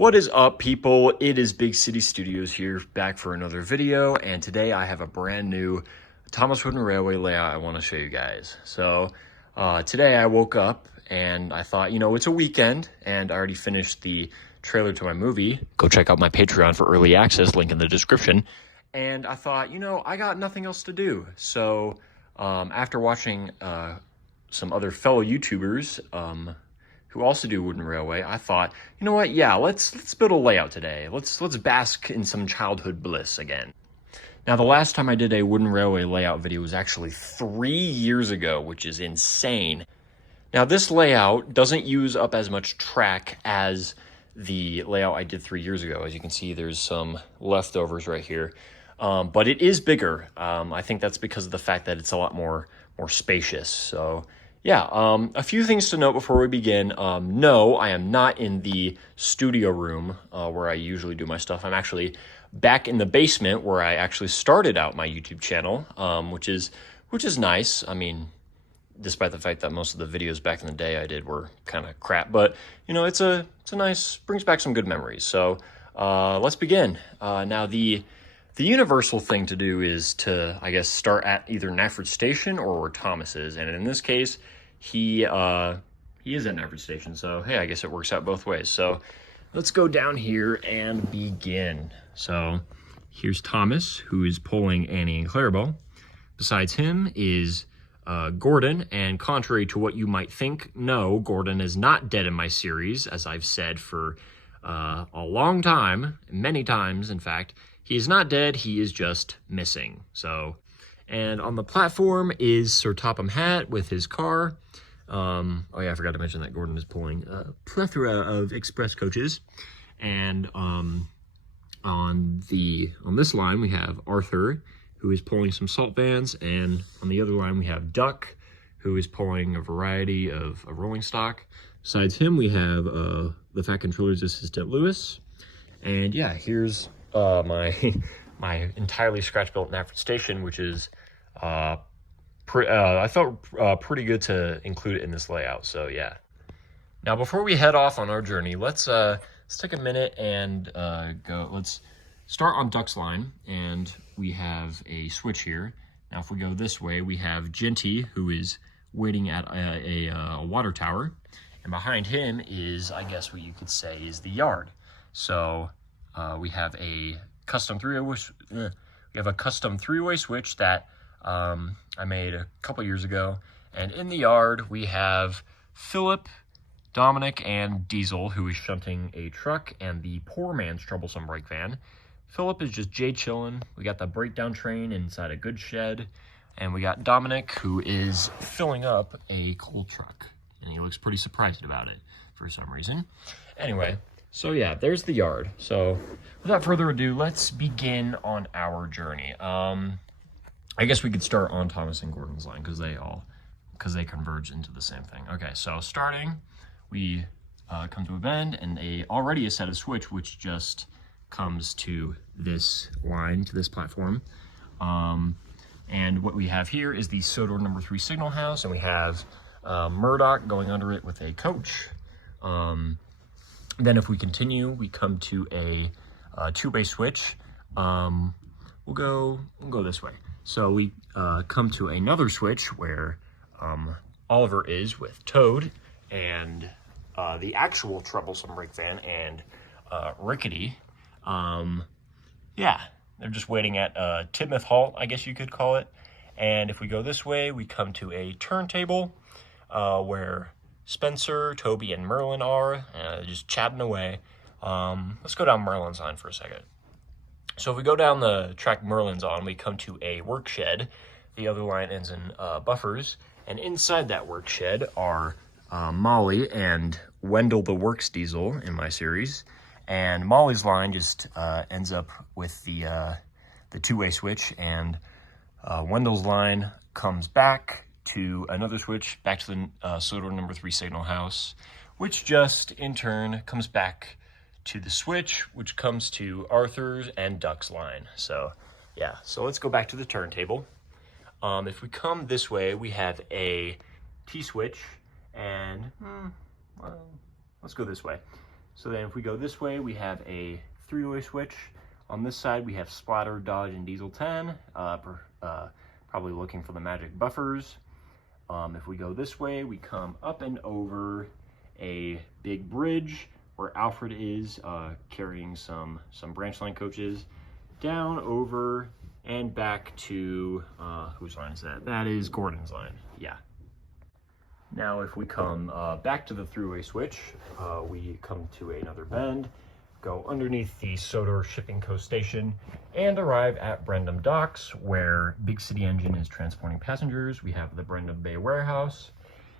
What is up, people? It is Big City Studios here, back for another video, and today I have a brand new Thomas Wooden Railway layout I want to show you guys. So today I woke up and I thought, it's a weekend and I already finished the trailer to my movie. Go check out my Patreon for early access, link in the description. And I thought, I got nothing else to do. So after watching some other fellow YouTubers who also do Wooden Railway, I thought, yeah, let's build a layout today. Let's bask in some childhood bliss again. Now, the last time I did a Wooden Railway layout video was actually 3 years ago, which is insane. Now, this layout doesn't use up as much track as the layout I did 3 years ago. As you can see, there's some leftovers right here. But it is bigger. I think that's because of the fact that it's a lot more spacious. So yeah, a few things to note before we begin. No, I am not in the studio room where I usually do my stuff. I'm actually back in the basement where I actually started out my YouTube channel, which is nice. I mean, despite the fact that most of the videos back in the day I did were kind of crap, but it's a nice, brings back some good memories. So let's begin. Now the universal thing to do is to, I guess, start at either Knapford Station or where Thomas is. And in this case, he is at Knapford Station. So, hey, I guess it works out both ways. So let's go down here and begin. So here's Thomas, who is pulling Annie and Clarabelle. Besides him is Gordon. And contrary to what you might think, no, Gordon is not dead in my series, as I've said for a long time, many times, in fact. He is not dead, he is just missing. So, and on the platform is Sir Topham Hatt with his car. Oh yeah, I forgot to mention that Gordon is pulling a plethora of express coaches. And on this line we have Arthur, who is pulling some salt vans, and on the other line we have Duck, who is pulling a variety of rolling stock. Besides him, we have the Fat Controller's assistant Lewis. And yeah, here's my entirely scratch-built Knapford Station, which is I felt pretty good to include it in this layout. So yeah. Now, before we head off on our journey, let's take a minute and let's start on Duck's line, and we have a switch here. Now, if we go this way, we have Genty, who is waiting at a water tower, and behind him is, I guess what you could say, is the yard. So we have a custom three-way switch that I made a couple years ago, and in the yard we have Philip, Dominic, and Diesel, who is shunting a truck and the poor man's troublesome brake van. Philip is just chillin'. We got the breakdown train inside a good shed, and we got Dominic, who is filling up a coal truck, and he looks pretty surprised about it for some reason. Anyway. So yeah, there's the yard. So without further ado, let's begin on our journey. I guess we could start on Thomas and Gordon's line because they converge into the same thing. Okay, so starting, we come to a bend, and already a set of switch, which just comes to this line, to this platform. And what we have here is the Sodor number 3 signal house, and we have Murdoch going under it with a coach. Then if we continue, we come to a two-way switch. We'll go this way. So we come to another switch where Oliver is with Toad and the actual troublesome brake van and Rickety. Yeah, they're just waiting at Tidmouth Halt, I guess you could call it. And if we go this way, we come to a turntable where Spencer, Toby, and Merlin are just chatting away. Let's go down Merlin's line for a second. So if we go down the track Merlin's on, we come to a work shed. The other line ends in buffers. And inside that work shed are Molly and Wendell the Works Diesel in my series. And Molly's line just ends up with the two-way switch. And Wendell's line comes back to another switch, back to the Sodor number 3 signal house, which just in turn comes back to the switch, which comes to Arthur's and Duck's line. So yeah, so let's go back to the turntable. If we come this way, we have a T-switch, and let's go this way. So then if we go this way, we have a three-way switch. On this side, we have Splatter, Dodge, and Diesel 10, probably looking for the magic buffers. If we go this way, we come up and over a big bridge where Alfred is carrying some branch line coaches down over and back to, whose line is that? That is Gordon's line, yeah. Now if we come back to the three-way switch, we come to another bend, go underneath the Sodor Shipping Co. station, and arrive at Brendam Docks, where Big City Engine is transporting passengers. We have the Brendam Bay warehouse,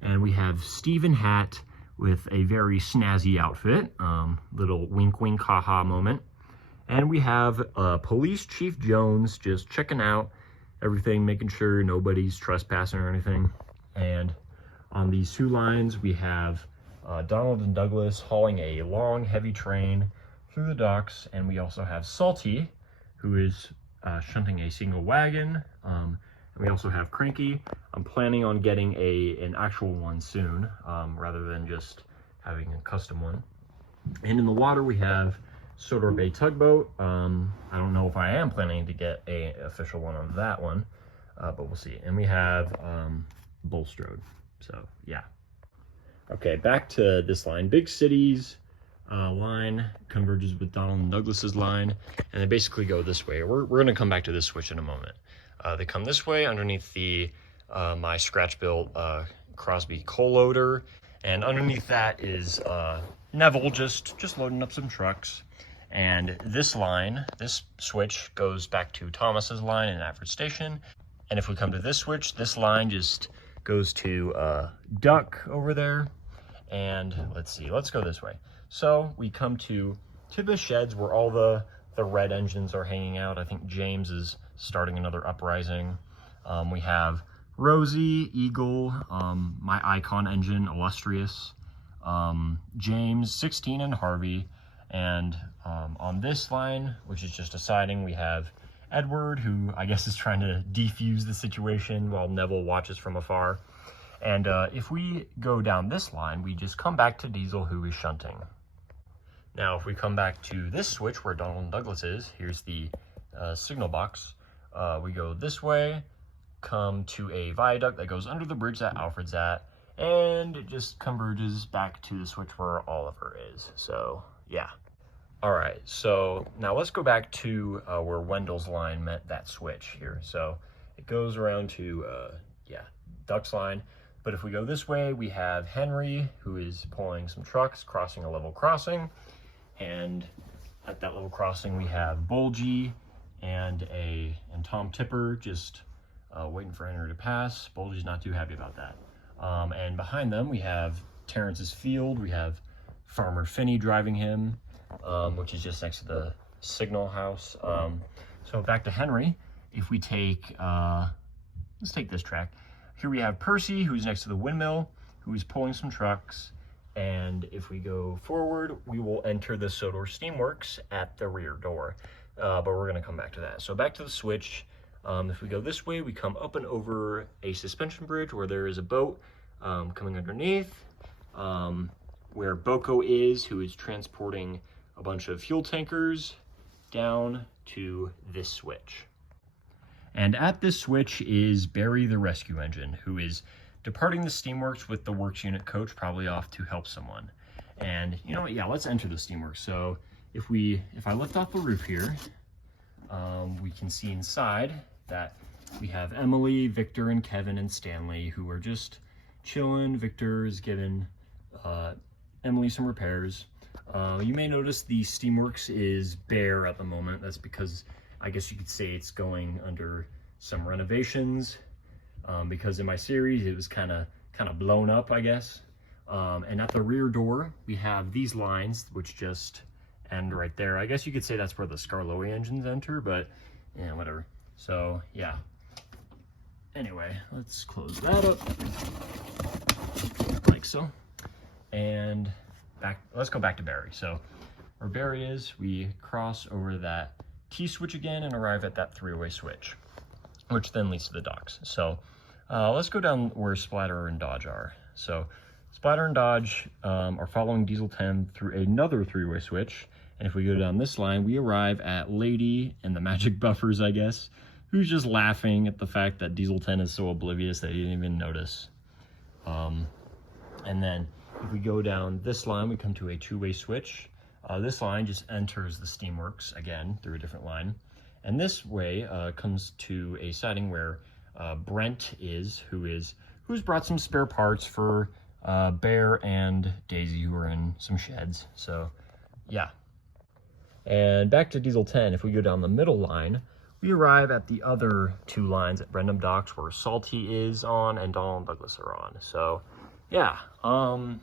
and we have Stephen Hatt with a very snazzy outfit, little wink wink haha moment. And we have Police Chief Jones just checking out everything, making sure nobody's trespassing or anything. And on these two lines, we have Donald and Douglas hauling a long, heavy train through the docks, and we also have Salty, who is shunting a single wagon. And we also have Cranky. I'm planning on getting an actual one soon, rather than just having a custom one. And in the water, we have Sodor Bay Tugboat. I don't know if I am planning to get an official one on that one, but we'll see. And we have Bulstrode. So yeah. Okay, back to this line. Big City's line converges with Donald and Douglas's line, and they basically go this way. We're going to come back to this switch in a moment. They come this way underneath the my scratch-built Crosby coal loader, and underneath that is Neville just loading up some trucks. And this line, this switch goes back to Thomas's line in Knapford Station. And if we come to this switch, this line just goes to Duck over there. And let's see, let's go this way. So we come to the sheds where all the red engines are hanging out. I think James is starting another uprising. We have Rosie, Eagle, my Icon engine, Illustrious, James, 16, and Harvey. And on this line, which is just a siding, we have Edward, who I guess is trying to defuse the situation while Neville watches from afar. And if we go down this line, we just come back to Diesel, who is shunting. Now, if we come back to this switch where Donald and Douglas is, here's the signal box. We go this way, come to a viaduct that goes under the bridge that Alfred's at, and it just converges back to the switch where Oliver is. So, yeah. All right, so now let's go back to where Wendell's line met that switch here. So it goes around to, Duck's line. But if we go this way, we have Henry, who is pulling some trucks, crossing a level crossing. And at that level crossing, we have Bulgy and Tom Tipper just waiting for Henry to pass. Bulgy's not too happy about that. And behind them, we have Terrence's field. We have Farmer Finney driving him, which is just next to the signal house. So back to Henry. If we take, let's take this track. Here we have Percy, who's next to the windmill, who is pulling some trucks. And if we go forward, we will enter the Sodor Steamworks at the rear door. But we're going to come back to that. So back to the switch. If we go this way, we come up and over a suspension bridge where there is a boat coming underneath, where Boko is, who is transporting a bunch of fuel tankers down to this switch. And at this switch is Barry the rescue engine, who is departing the Steamworks with the works unit coach, probably off to help someone. And you know what, yeah, let's enter the Steamworks. So if I lift off the roof here, we can see inside that we have Emily, Victor, and Kevin and Stanley, who are just chilling. Victor is giving Emily some repairs. You may notice the Steamworks is bare at the moment. That's because I guess you could say it's going under some renovations, because in my series it was kind of blown up, I guess. And at the rear door we have these lines which just end right there. I guess you could say that's where the Scarlowe engines enter, but yeah, whatever. So yeah, anyway, let's close that up like so, and let's go back to Barry. So where Barry is, we cross over that T-switch again and arrive at that three-way switch, which then leads to the docks. So let's go down where Splatter and Dodge are. So Splatter and Dodge are following Diesel 10 through another three-way switch. And if we go down this line, we arrive at Lady and the Magic Buffers, I guess, who's just laughing at the fact that Diesel 10 is so oblivious that he didn't even notice. And then if we go down this line, we come to a two-way switch. This line just enters the Steamworks again through a different line. And this way comes to a siding where Brent is, who's brought some spare parts for Bear and Daisy, who are in some sheds. So yeah. And back to Diesel 10, if we go down the middle line, we arrive at the other two lines at Brendam Docks where Salty is on and Donald and Douglas are on. So yeah, oh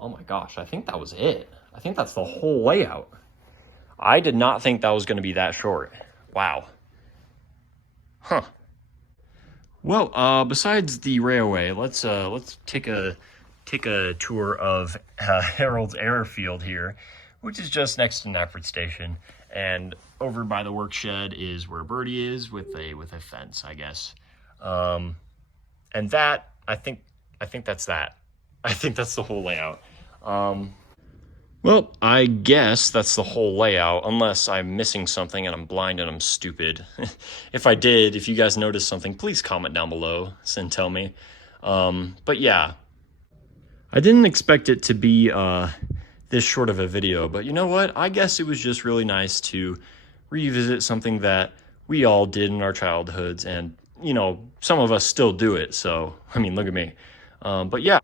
my gosh, I think that was it. I think that's the whole layout. I did not think that was going to be that short. Wow. Huh. Well, besides the railway, let's take a tour of Harold's Airfield here, which is just next to Knapford Station, and over by the work shed is where Birdie is with a fence, I guess. And that I think that's that. I think that's the whole layout. Well, I guess that's the whole layout, unless I'm missing something and I'm blind and I'm stupid. If I did, if you guys noticed something, please comment down below and tell me. But yeah, I didn't expect it to be this short of a video, but you know what? I guess it was just really nice to revisit something that we all did in our childhoods, and you know, some of us still do it. So, I mean, look at me. But yeah.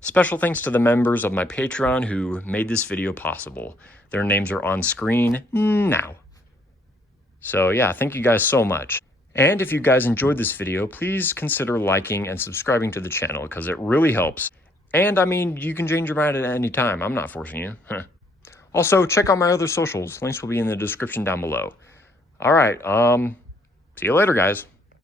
Special thanks to the members of my Patreon who made this video possible. Their names are on screen now. So yeah, thank you guys so much. And if you guys enjoyed this video, please consider liking and subscribing to the channel because it really helps. And I mean, you can change your mind at any time. I'm not forcing you. Also, check out my other socials. Links will be in the description down below. All right, see you later, guys.